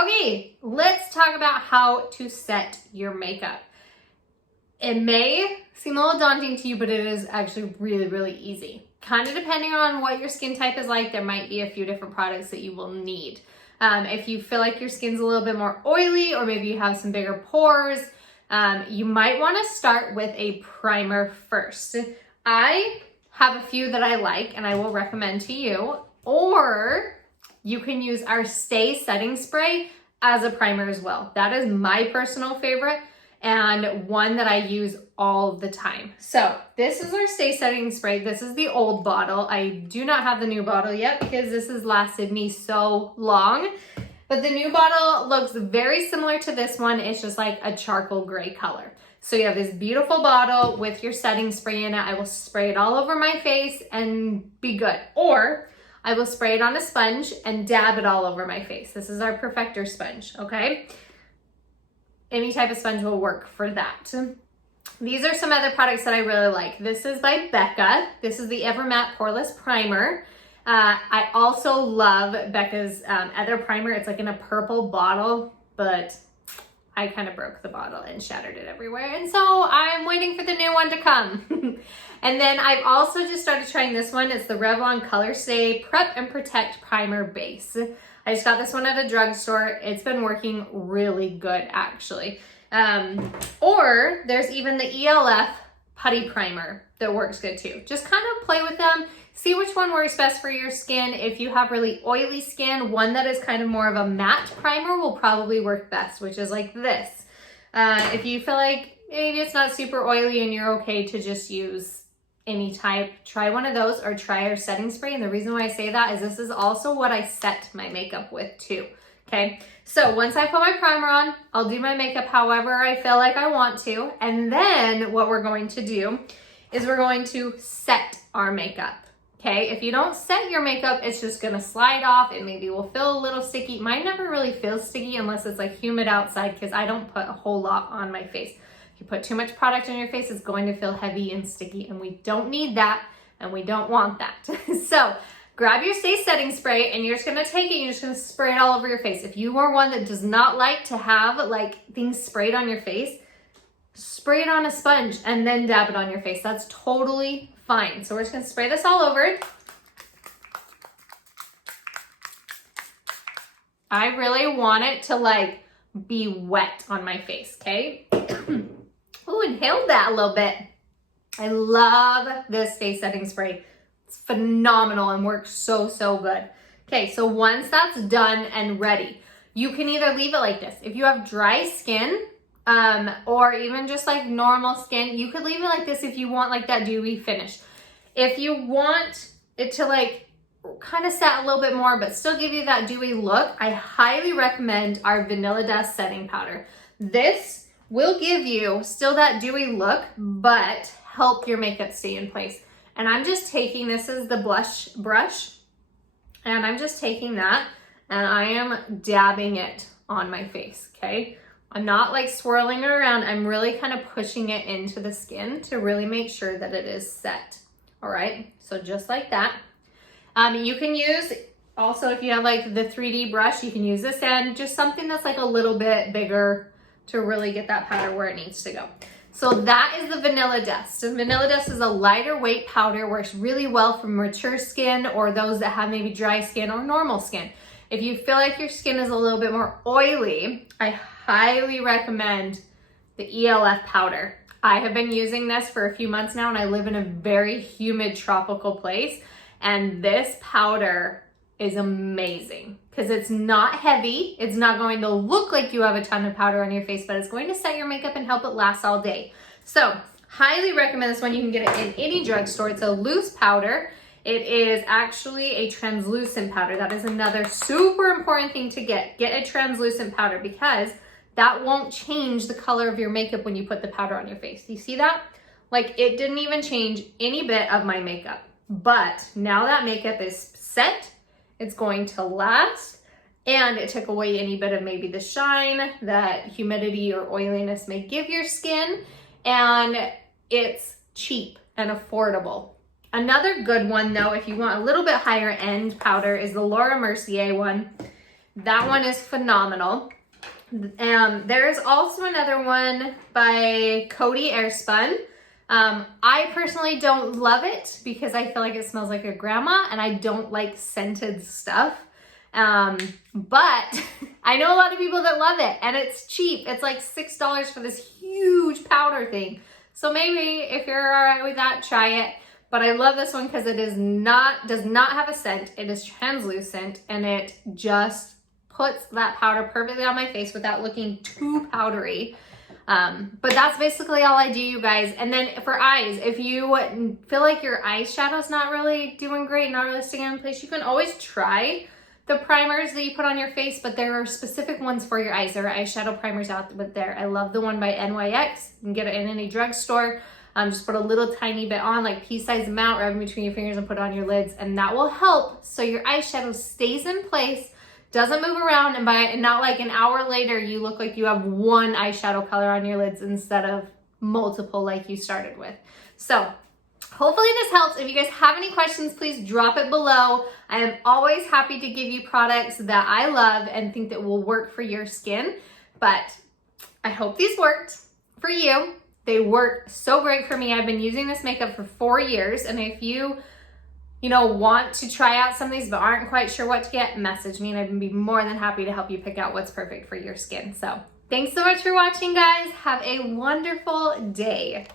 Okay, let's talk about how to set your makeup. It may seem a little daunting to you, but it is actually really, really easy. Kind of depending on what your skin type is like, there might be a few different products that you will need. If you feel like your skin's a little bit more oily, or maybe you have some bigger pores, you might want to start with a primer first. I have a few that I like and I will recommend to you, or you can use our Stay setting spray as a primer as well. That is my personal favorite and one that I use all the time. So this is our Stay setting spray. This is the old bottle. I do not have the new bottle yet because this has lasted me so long. But the new bottle looks very similar to this one. It's just like a charcoal gray color. So you have this beautiful bottle with your setting spray in it. I will spray it all over my face and be good. Or I will spray it on a sponge and dab it all over my face. This is our Perfector sponge, okay? Any type of sponge will work for that. These are some other products that I really like. This is by Becca. This is the Ever Matte Poreless Primer. I also love Becca's other primer. It's like in a purple bottle, but I kind of broke the bottle and shattered it everywhere. And so I'm waiting for the new one to come. And then I've also just started trying this one. It's the Revlon Color Stay Prep and Protect Primer Base. I just got this one at a drugstore. It's been working really good, actually. Or there's even the ELF Putty Primer that works good too. Just kind of play with them. See which one works best for your skin. If you have really oily skin, one that is kind of more of a matte primer will probably work best, which is like this. If you feel like maybe it's not super oily and you're okay to just use any type, try one of those or try our setting spray. And the reason why I say that is this is also what I set my makeup with too. Okay, so once I put my primer on, I'll do my makeup however I feel like I want to. And then what we're going to do is we're going to set our makeup. Okay, if you don't set your makeup, it's just gonna slide off. It maybe will feel a little sticky. Mine never really feels sticky unless it's like humid outside because I don't put a whole lot on my face. If you put too much product on your face, it's going to feel heavy and sticky, and we don't need that and we don't want that. So grab your Stay setting spray and you're just gonna take it and you're just gonna spray it all over your face. If you are one that does not like to have like things sprayed on your face, spray it on a sponge and then dab it on your face. That's totally fine. So we're just gonna spray this all over. I really want it to like be wet on my face, okay? Ooh, inhaled that a little bit. I love this Stay setting spray. It's phenomenal and works so, so good. Okay, so once that's done and ready, you can either leave it like this. If you have dry skin, or even just like normal skin, you could leave it like this if you want like that dewy finish. If you want it to like kind of set a little bit more but still give you that dewy look, I highly recommend our Vanilla Dust setting powder. This will give you still that dewy look but help your makeup stay in place. And I'm just taking, this is the blush brush, and I'm just taking that and I am dabbing it on my face, okay? I'm not like swirling it around. I'm really kind of pushing it into the skin to really make sure that it is set. All right, so just like that. You can use, also if you have like the 3D brush, you can use this and just something that's like a little bit bigger to really get that powder where it needs to go. So that is the Vanilla Dust. And Vanilla Dust is a lighter weight powder, works really well for mature skin or those that have maybe dry skin or normal skin. If you feel like your skin is a little bit more oily, I highly recommend the ELF powder. I have been using this for a few months now and I live in a very humid tropical place, and this powder is amazing because it's not heavy. It's not going to look like you have a ton of powder on your face, but it's going to set your makeup and help it last all day. So highly recommend this one. You can get it in any drugstore. It's a loose powder. It is actually a translucent powder. That is another super important thing to get. Get a translucent powder because that won't change the color of your makeup when you put the powder on your face. You see that? Like it didn't even change any bit of my makeup. But now that makeup is set, it's going to last, and it took away any bit of maybe the shine that humidity or oiliness may give your skin, and it's cheap and affordable. Another good one though, if you want a little bit higher end powder, is the Laura Mercier one. That one is phenomenal. There's also another one by Coty Airspun. I personally don't love it because I feel like it smells like a grandma and I don't like scented stuff. But I know a lot of people that love it and it's cheap. It's like $6 for this huge powder thing. So maybe if you're all right with that, try it. But I love this one because it does not have a scent. It is translucent and it just puts that powder perfectly on my face without looking too powdery. But that's basically all I do, you guys. And then for eyes, if you feel like your eyeshadow's not really doing great, not really staying in place, you can always try the primers that you put on your face, but there are specific ones for your eyes. There are eyeshadow primers out there. I love the one by NYX. You can get it in any drugstore. Just put a little tiny bit on, like pea-sized amount, rub in between your fingers and put it on your lids, and that will help so your eyeshadow stays in place, doesn't move around, and not like an hour later you look like you have one eyeshadow color on your lids instead of multiple like you started with. So hopefully this helps. If you guys have any questions, please drop it below. I am always happy to give you products that I love and think that will work for your skin, but I hope these worked for you. They work so great for me. I've been using this makeup for 4 years, and if you want to try out some of these but aren't quite sure what to get, message me and I'd be more than happy to help you pick out what's perfect for your skin. So thanks so much for watching, guys. Have a wonderful day.